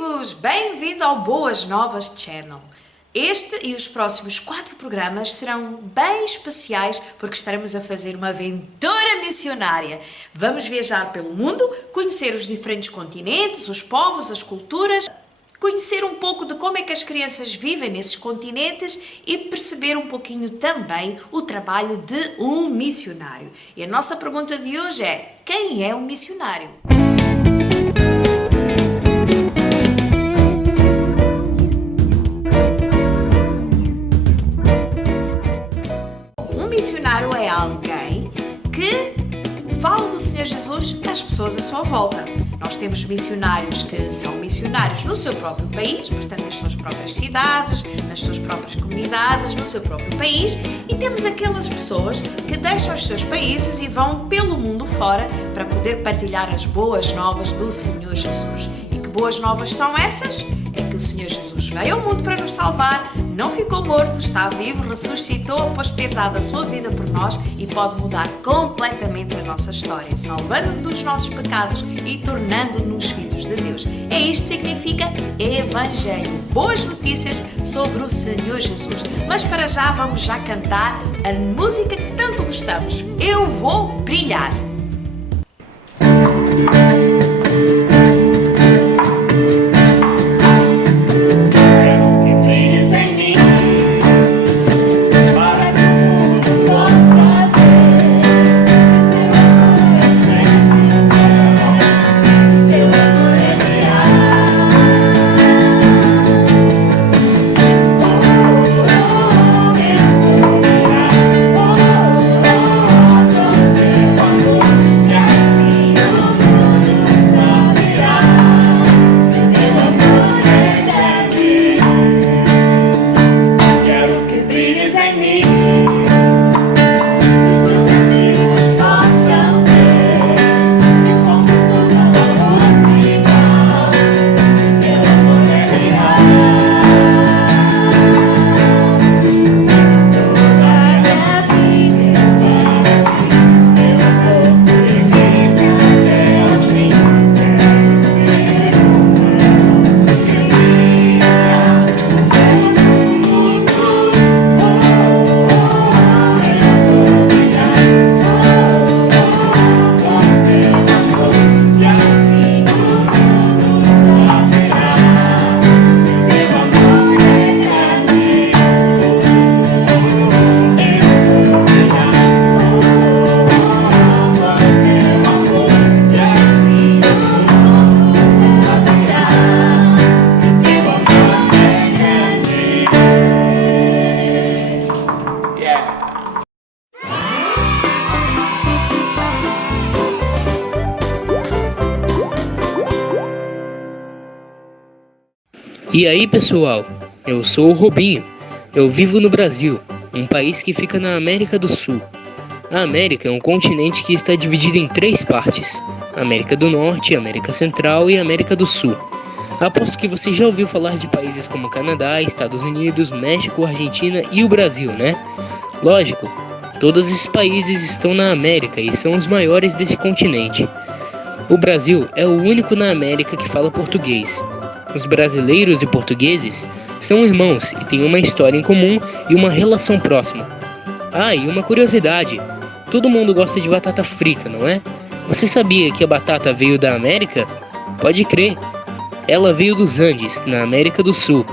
amigos! Bem-vindo ao Boas Novas Channel. Este e os próximos 4 programas serão bem especiais porque estaremos a fazer uma aventura missionária. Vamos viajar pelo mundo, conhecer os diferentes continentes, os povos, as culturas, conhecer um pouco de como é que as crianças vivem nesses continentes e perceber um pouquinho também o trabalho de um missionário. E a nossa pergunta de hoje é: quem é um missionário? Um missionário é alguém que fala do Senhor Jesus às pessoas à sua volta. Nós temos missionários que são missionários no seu próprio país, portanto nas suas próprias cidades, nas suas próprias comunidades, no seu próprio país, e temos aquelas pessoas que deixam os seus países e vão pelo mundo fora para poder partilhar as boas novas do Senhor Jesus. E que boas novas são essas? É que o Senhor Jesus veio ao mundo para nos salvar, não ficou morto, está vivo, ressuscitou após ter dado a sua vida por nós e pode mudar completamente a nossa história, salvando-nos dos nossos pecados e tornando-nos filhos de Deus. É isto que significa Evangelho, boas notícias sobre o Senhor Jesus. Mas para já vamos já cantar a música que tanto gostamos, Eu Vou Brilhar. E aí pessoal, eu sou o Robinho, eu vivo no Brasil, um país que fica na América do Sul. A América é um continente que está dividido em 3 partes, América do Norte, América Central e América do Sul. Aposto que você já ouviu falar de países como Canadá, Estados Unidos, México, Argentina e o Brasil, né? Lógico, todos esses países estão na América e são os maiores desse continente. O Brasil é o único na América que fala português. Os brasileiros e portugueses são irmãos e têm uma história em comum e uma relação próxima. Ah, e uma curiosidade, todo mundo gosta de batata frita, não é? Você sabia que a batata veio da América? Pode crer, ela veio dos Andes, na América do Sul,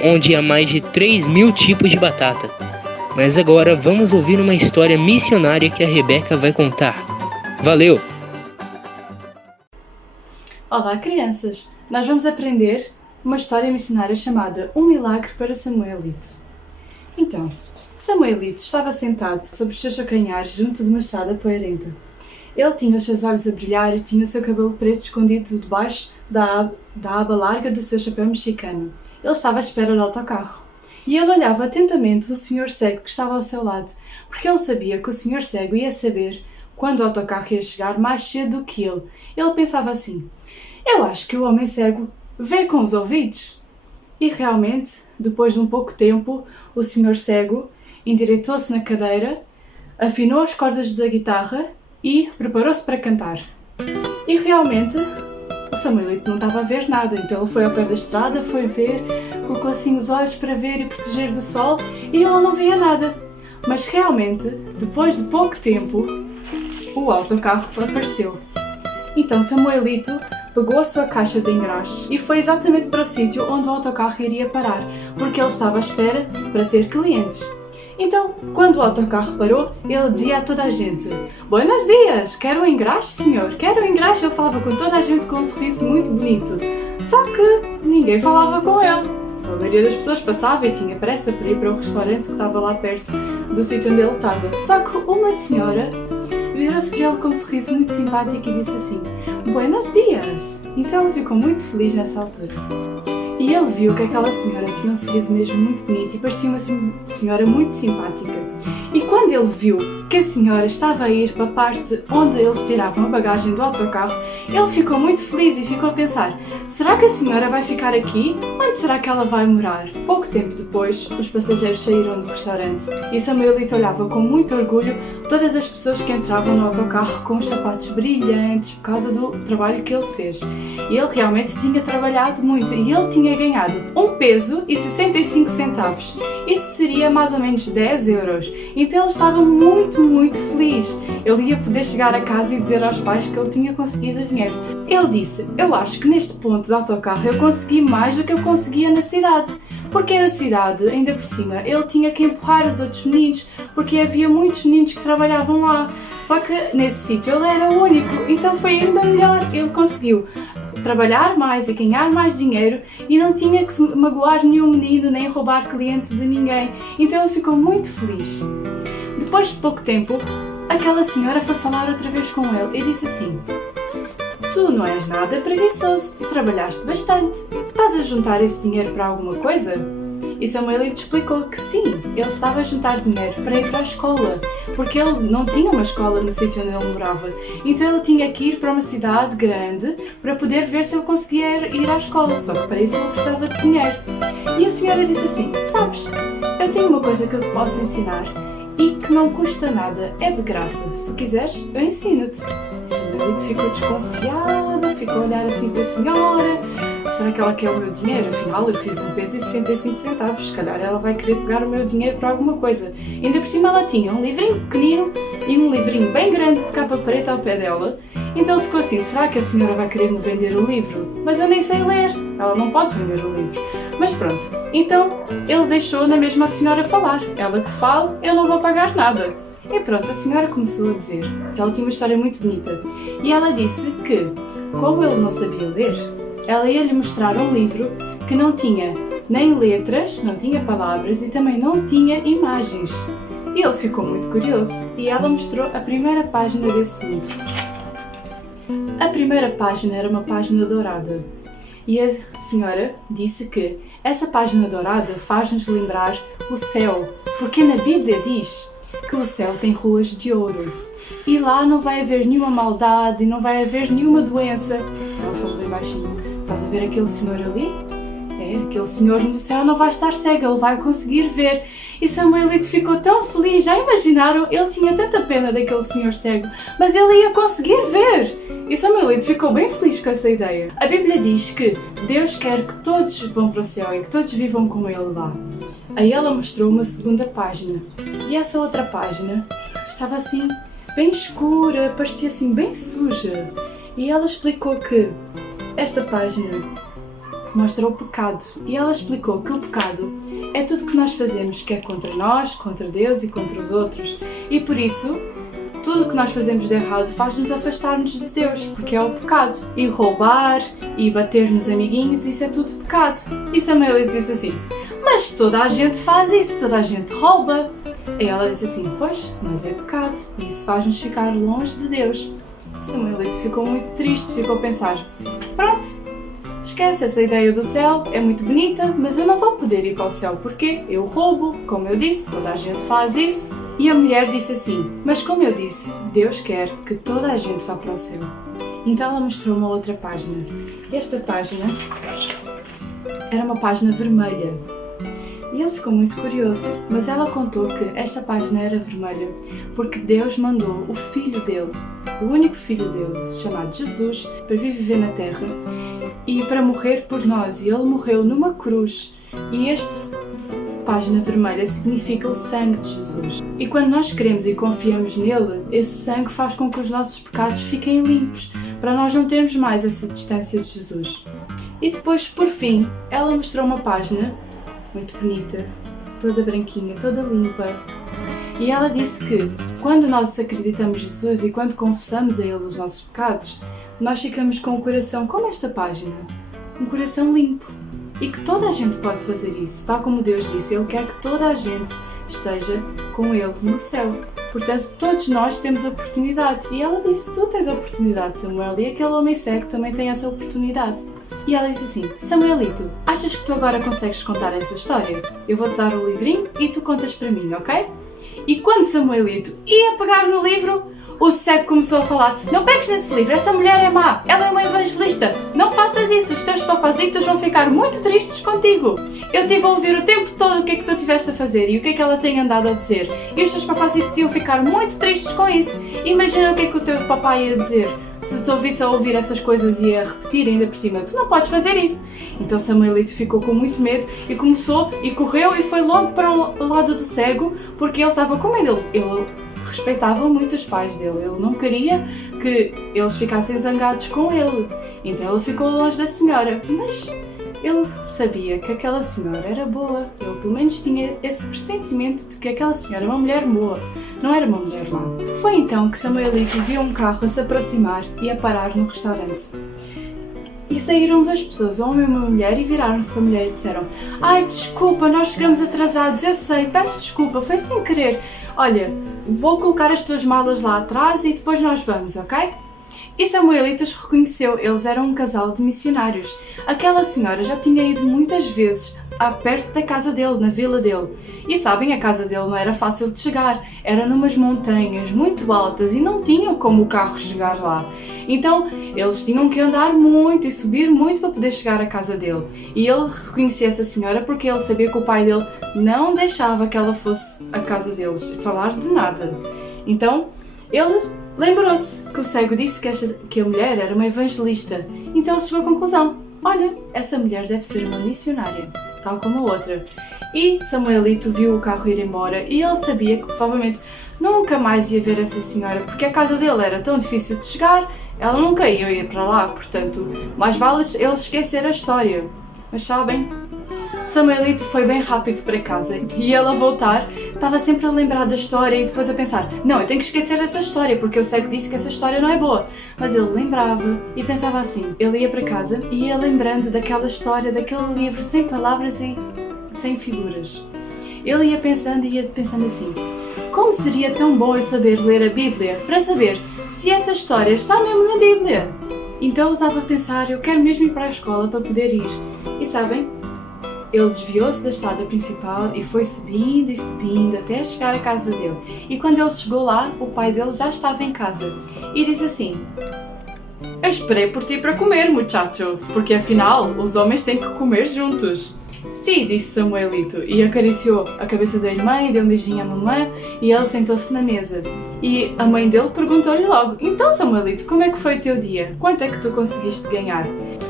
onde há mais de 3.000 tipos de batata. Mas agora vamos ouvir uma história missionária que a Rebeca vai contar. Valeu! Olá crianças, nós vamos aprender uma história missionária chamada Um Milagre para Samuelito. Então, Samuelito estava sentado sobre os seus calcanhares junto de uma estrada poeirenta. Ele tinha os seus olhos a brilhar e tinha o seu cabelo preto escondido debaixo da aba larga do seu chapéu mexicano. Ele estava à espera do autocarro. E ele olhava atentamente o senhor cego que estava ao seu lado, porque ele sabia que o senhor cego ia saber quando o autocarro ia chegar mais cedo do que ele. Ele pensava assim: eu acho que o homem cego vê com os ouvidos. E realmente, depois de um pouco tempo, o senhor cego endireitou-se na cadeira, afinou as cordas da guitarra e preparou-se para cantar. E realmente, o Samuelito não estava a ver nada, então ele foi ao pé da estrada, foi ver, colocou assim os olhos para ver e proteger do sol e ele não via nada. Mas realmente, depois de pouco tempo, o autocarro apareceu. Então Samuelito pegou a sua caixa de engraxes e foi exatamente para o sítio onde o autocarro iria parar, porque ele estava à espera para ter clientes. Então, quando o autocarro parou, ele dizia a toda a gente: "Buenos dias, quero um engraxe, senhor? Quero um engraxe?" Ele falava com toda a gente com um sorriso muito bonito. Só que ninguém falava com ele. A maioria das pessoas passava e tinha pressa para ir para o restaurante que estava lá perto do sítio onde ele estava. Só que uma senhora virou-se para ele com um sorriso muito simpático e disse assim: "Buenos dias!" Então ele ficou muito feliz nessa altura. E ele viu que aquela senhora tinha um sorriso mesmo muito bonito e parecia uma senhora muito simpática. E quando ele viu que a senhora estava a ir para a parte onde eles tiravam a bagagem do autocarro, ele ficou muito feliz e ficou a pensar: será que a senhora vai ficar aqui? Onde será que ela vai morar? Pouco tempo depois, os passageiros saíram do restaurante e Samuelito olhava com muito orgulho todas as pessoas que entravam no autocarro com os sapatos brilhantes por causa do trabalho que ele fez. E ele realmente tinha trabalhado muito e ele tinha ganhado 1 peso e 65 centavos. Isso seria mais ou menos 10 euros. Então ele estava muito feliz. Ele ia poder chegar a casa e dizer aos pais que ele tinha conseguido dinheiro. Ele disse: "Eu acho que neste ponto de autocarro eu consegui mais do que eu conseguia na cidade." Porque na cidade, ainda por cima, ele tinha que empurrar os outros meninos, porque havia muitos meninos que trabalhavam lá. Só que nesse sítio ele era o único, então foi ainda melhor. Ele conseguiu trabalhar mais e ganhar mais dinheiro e não tinha que magoar nenhum menino nem roubar cliente de ninguém. Então ele ficou muito feliz. Depois de pouco tempo, aquela senhora foi falar outra vez com ele e disse assim: "Tu não és nada preguiçoso, tu trabalhaste bastante. Estás a juntar esse dinheiro para alguma coisa?" E Samuelito explicou que sim, ele estava a juntar dinheiro para ir para a escola, porque ele não tinha uma escola no sítio onde ele morava. Então ele tinha que ir para uma cidade grande para poder ver se ele conseguia ir à escola, só que para isso ele precisava de dinheiro. E a senhora disse assim: "Sabes, eu tenho uma coisa que eu te posso ensinar e que não custa nada, é de graça. Se tu quiseres, eu ensino-te." Samuelito ficou desconfiado, ficou a olhar assim para a senhora. Será que ela quer o meu dinheiro? Afinal, eu fiz 1 peso e 65 centavos. Se calhar ela vai querer pegar o meu dinheiro para alguma coisa. Ainda por cima ela tinha um livrinho pequenino e um livrinho bem grande de capa preta ao pé dela. Então ele ficou assim: será que a senhora vai querer me vender o livro? Mas eu nem sei ler. Ela não pode vender o livro. Mas pronto. Então ele deixou na mesma a senhora falar. Ela que fala, eu não vou pagar nada. E pronto, a senhora começou a dizer que ela tinha uma história muito bonita. E ela disse que, como ele não sabia ler, ela ia-lhe mostrar um livro que não tinha nem letras, não tinha palavras e também não tinha imagens. E ele ficou muito curioso e ela mostrou a primeira página desse livro. A primeira página era uma página dourada. E a senhora disse que essa página dourada faz-nos lembrar o céu, porque na Bíblia diz que o céu tem ruas de ouro. E lá não vai haver nenhuma maldade e não vai haver nenhuma doença. Ela falou bem baixinho: "Estás a ver aquele senhor ali? Aquele senhor no céu não vai estar cego, ele vai conseguir ver." E Samuelito ficou tão feliz. Já imaginaram? Ele tinha tanta pena daquele senhor cego, mas ele ia conseguir ver. E Samuelito ficou bem feliz com essa ideia. A Bíblia diz que Deus quer que todos vão para o céu e que todos vivam com Ele lá. Aí ela mostrou uma segunda página. E essa outra página estava assim, bem escura, parecia assim bem suja. E ela explicou que esta página mostra o pecado. E ela explicou que o pecado é tudo que nós fazemos que é contra nós, contra Deus e contra os outros. E por isso, tudo o que nós fazemos de errado faz-nos afastar-nos de Deus, porque é o pecado. E roubar e bater nos amiguinhos, isso é tudo pecado. E Samuel disse assim: "Mas toda a gente faz isso, toda a gente rouba." E ela disse assim: "Pois, mas é pecado e isso faz-nos ficar longe de Deus." Samuelito ficou muito triste, ficou a pensar: "Pronto, esquece essa ideia do céu, é muito bonita, mas eu não vou poder ir para o céu porque eu roubo, como eu disse, toda a gente faz isso." E a mulher disse assim: "Mas como eu disse, Deus quer que toda a gente vá para o céu." Então ela mostrou uma outra página. Esta página era uma página vermelha. E ele ficou muito curioso, mas ela contou que esta página era vermelha porque Deus mandou o filho dele, o único filho dele, chamado Jesus, para vir viver na terra e para morrer por nós. E ele morreu numa cruz. E esta página vermelha significa o sangue de Jesus. E quando nós queremos e confiamos nele, esse sangue faz com que os nossos pecados fiquem limpos, para nós não termos mais essa distância de Jesus. E depois, por fim, ela mostrou uma página muito bonita, toda branquinha, toda limpa. E ela disse que quando nós acreditamos em Jesus e quando confessamos a Ele os nossos pecados, nós ficamos com o coração como esta página, um coração limpo. E que toda a gente pode fazer isso, tal como Deus disse, Ele quer que toda a gente esteja com Ele no céu. Portanto, todos nós temos a oportunidade. E ela disse, tu tens a oportunidade, Samuel, e aquele homem cego também tem essa oportunidade. E ela disse assim, Samuelito, achas que tu agora consegues contar essa história? Eu vou-te dar o livrinho e tu contas para mim, ok? E quando Samuelito ia pegar no livro, o cego começou a falar, não pegues nesse livro, essa mulher é má, ela é uma evangelista, não faças isso, os teus papazitos vão ficar muito tristes contigo. Eu estive a ouvir o tempo todo o que é que tu estiveste a fazer e o que é que ela tem andado a dizer. E os teus papazitos iam ficar muito tristes com isso. Imagina o que é que o teu papai ia dizer se te ouvisse a ouvir essas coisas e a repetir ainda por cima. Tu não podes fazer isso. Então Samuelito ficou com muito medo e começou e correu e foi logo para o lado do cego porque ele estava com medo. Ele respeitava muito os pais dele, ele não queria que eles ficassem zangados com ele, então ele ficou longe da senhora, mas ele sabia que aquela senhora era boa, ele pelo menos tinha esse pressentimento de que aquela senhora era uma mulher boa, não era uma mulher má. Foi então que Samuelito viu um carro a se aproximar e a parar no restaurante. E saíram duas pessoas, um homem e uma mulher, e viraram-se para a mulher e disseram, ai, desculpa, nós chegamos atrasados, eu sei, peço desculpa, foi sem querer. Olha, vou colocar as tuas malas lá atrás e depois nós vamos, ok? E Samuelito os reconheceu, eles eram um casal de missionários. Aquela senhora já tinha ido muitas vezes perto da casa dele, na vila dele. E sabem, a casa dele não era fácil de chegar, era numas montanhas muito altas e não tinham como o carro chegar lá. Então, eles tinham que andar muito e subir muito para poder chegar à casa dele. E ele reconhecia essa senhora porque ele sabia que o pai dele não deixava que ela fosse à casa deles falar de nada. Então, ele lembrou-se que o cego disse que a mulher era uma evangelista. Então ele chegou à conclusão, olha, essa mulher deve ser uma missionária, tal como a outra. E Samuelito viu o carro ir embora e ele sabia que provavelmente nunca mais ia ver essa senhora porque a casa dele era tão difícil de chegar. Ela nunca ia ir para lá, portanto, mais vale ele esquecer a história. Mas sabem, Samuelito foi bem rápido para casa e ele a voltar estava sempre a lembrar da história e depois a pensar, não, eu tenho que esquecer essa história porque eu sei que disse que essa história não é boa. Mas ele lembrava e pensava assim, ele ia para casa e ia lembrando daquela história, daquele livro sem palavras e sem figuras. Ele ia pensando assim, como seria tão bom eu saber ler a Bíblia para saber se essa história está mesmo na Bíblia. Então ele estava a pensar, eu quero mesmo ir para a escola para poder ir. E sabem, ele desviou-se da estrada principal e foi subindo e subindo até chegar à casa dele. E quando ele chegou lá, o pai dele já estava em casa. E disse assim, eu esperei por ti para comer, muchacho, porque afinal os homens têm que comer juntos. Sim, disse Samuelito e acariciou a cabeça da irmã e deu um beijinho à mamãe e ele sentou-se na mesa. E a mãe dele perguntou-lhe logo, então Samuelito, como é que foi o teu dia? Quanto é que tu conseguiste ganhar?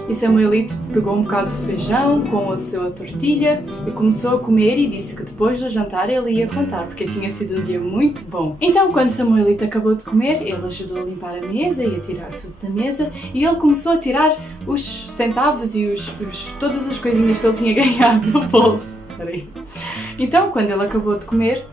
E Samuelito pegou um bocado de feijão com a sua tortilha e começou a comer e disse que depois do jantar ele ia contar, porque tinha sido um dia muito bom. Então, quando Samuelito acabou de comer, ele ajudou a limpar a mesa e a tirar tudo da mesa e ele começou a tirar os centavos e todas as coisinhas que ele tinha ganhado do bolso. Então, quando ele acabou de comer,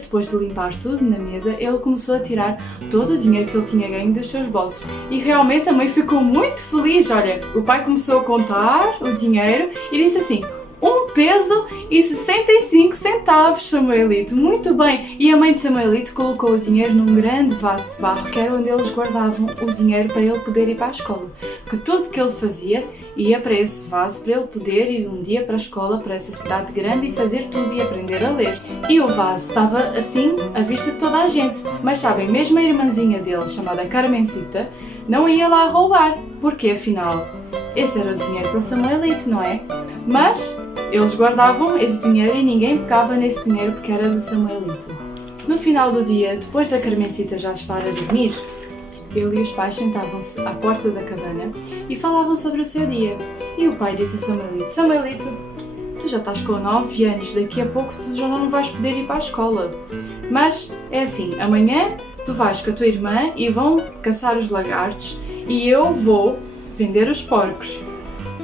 depois de limpar tudo na mesa, ele começou a tirar todo o dinheiro que ele tinha ganho dos seus bolsos. E realmente a mãe ficou muito feliz. Olha, o pai começou a contar o dinheiro e disse assim, 1 peso e 65 centavos, Samuelito. Muito bem! E a mãe de Samuelito colocou o dinheiro num grande vaso de barro, que era onde eles guardavam o dinheiro para ele poder ir para a escola. Que tudo que ele fazia ia para esse vaso para ele poder ir um dia para a escola, para essa cidade grande e fazer tudo e aprender a ler. E o vaso estava assim à vista de toda a gente. Mas sabem, mesmo a irmãzinha dele, chamada Carmencita, não ia lá roubar, porque afinal esse era o dinheiro para o Samuelito, não é? Mas eles guardavam esse dinheiro e ninguém pegava nesse dinheiro porque era do Samuelito. No final do dia, depois da Carmencita já estar a dormir, ele e os pais sentavam-se à porta da cabana e falavam sobre o seu dia. E o pai disse a Samuelito: Samuelito, tu já estás com 9 anos, daqui a pouco tu já não vais poder ir para a escola. Mas é assim, amanhã tu vais com a tua irmã e vão caçar os lagartos e eu vou vender os porcos.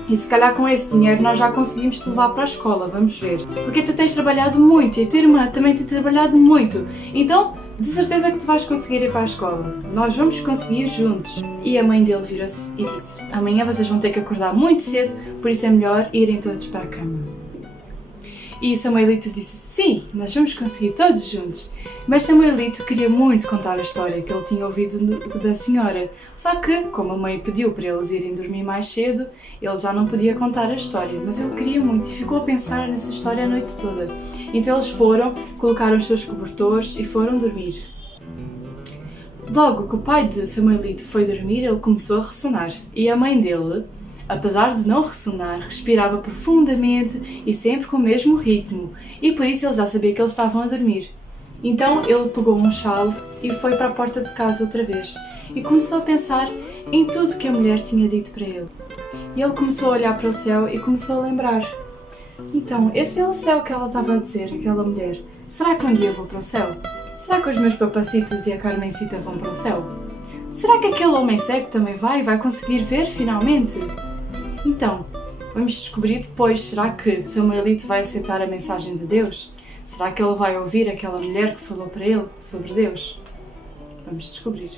E se calhar com esse dinheiro nós já conseguimos te levar para a escola, vamos ver. Porque tu tens trabalhado muito e a tua irmã também tem trabalhado muito. Então, de certeza que tu vais conseguir ir para a escola. Nós vamos conseguir juntos. E a mãe dele virou-se e disse: amanhã vocês vão ter que acordar muito cedo, por isso é melhor irem todos para a cama. E Samuelito disse: sim, nós vamos conseguir todos juntos. Mas Samuelito queria muito contar a história que ele tinha ouvido da senhora. Só que, como a mãe pediu para eles irem dormir mais cedo, ele já não podia contar a história. Mas ele queria muito e ficou a pensar nessa história a noite toda. Então eles foram, colocaram os seus cobertores e foram dormir. Logo que o pai de Samuelito foi dormir, ele começou a ressonar. E a mãe dele, apesar de não ressonar, respirava profundamente e sempre com o mesmo ritmo, e por isso ele já sabia que eles estavam a dormir. Então ele pegou um chale e foi para a porta de casa outra vez, e começou a pensar em tudo que a mulher tinha dito para ele. E ele começou a olhar para o céu e começou a lembrar: então, esse é o céu que ela estava a dizer, aquela mulher. Será que um dia eu vou para o céu? Será que os meus papacitos e a Carmencita vão para o céu? Será que aquele homem cego também vai conseguir ver finalmente? Então, vamos descobrir depois, será que Samuelito vai aceitar a mensagem de Deus? Será que ele vai ouvir aquela mulher que falou para ele sobre Deus? Vamos descobrir.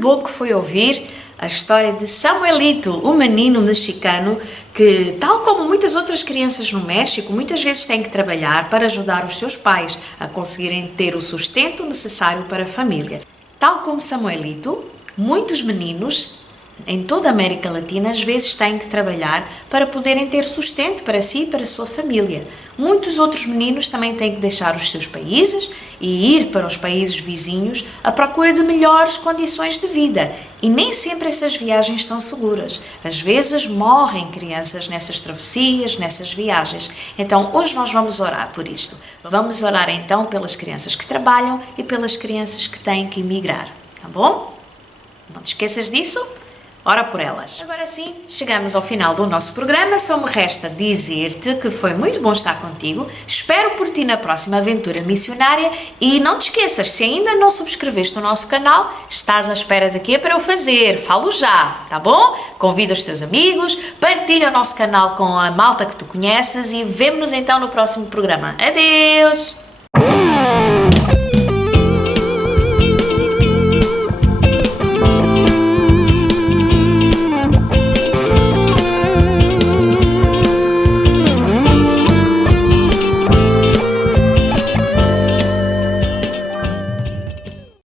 bom que foi ouvir a história de Samuelito, o menino mexicano que, tal como muitas outras crianças no México, muitas vezes tem que trabalhar para ajudar os seus pais a conseguirem ter o sustento necessário para a família. Tal como Samuelito, muitos meninos em toda a América Latina às vezes têm que trabalhar para poderem ter sustento para si e para a sua família. Muitos outros meninos também têm que deixar os seus países e ir para os países vizinhos à procura de melhores condições de vida. E nem sempre essas viagens são seguras. Às vezes morrem crianças nessas travessias, nessas viagens. Então hoje nós vamos orar por isto. Vamos orar então pelas crianças que trabalham e pelas crianças que têm que emigrar. Tá bom? Não te esqueças disso? Ora por elas. Agora sim, chegamos ao final do nosso programa. Só me resta dizer-te que foi muito bom estar contigo. Espero por ti na próxima aventura missionária e não te esqueças, se ainda não subscreveste o nosso canal, estás à espera de quê para eu fazer? Falo já, tá bom? Convida os teus amigos, partilha o nosso canal com a malta que tu conheces e vemo-nos então no próximo programa. Adeus!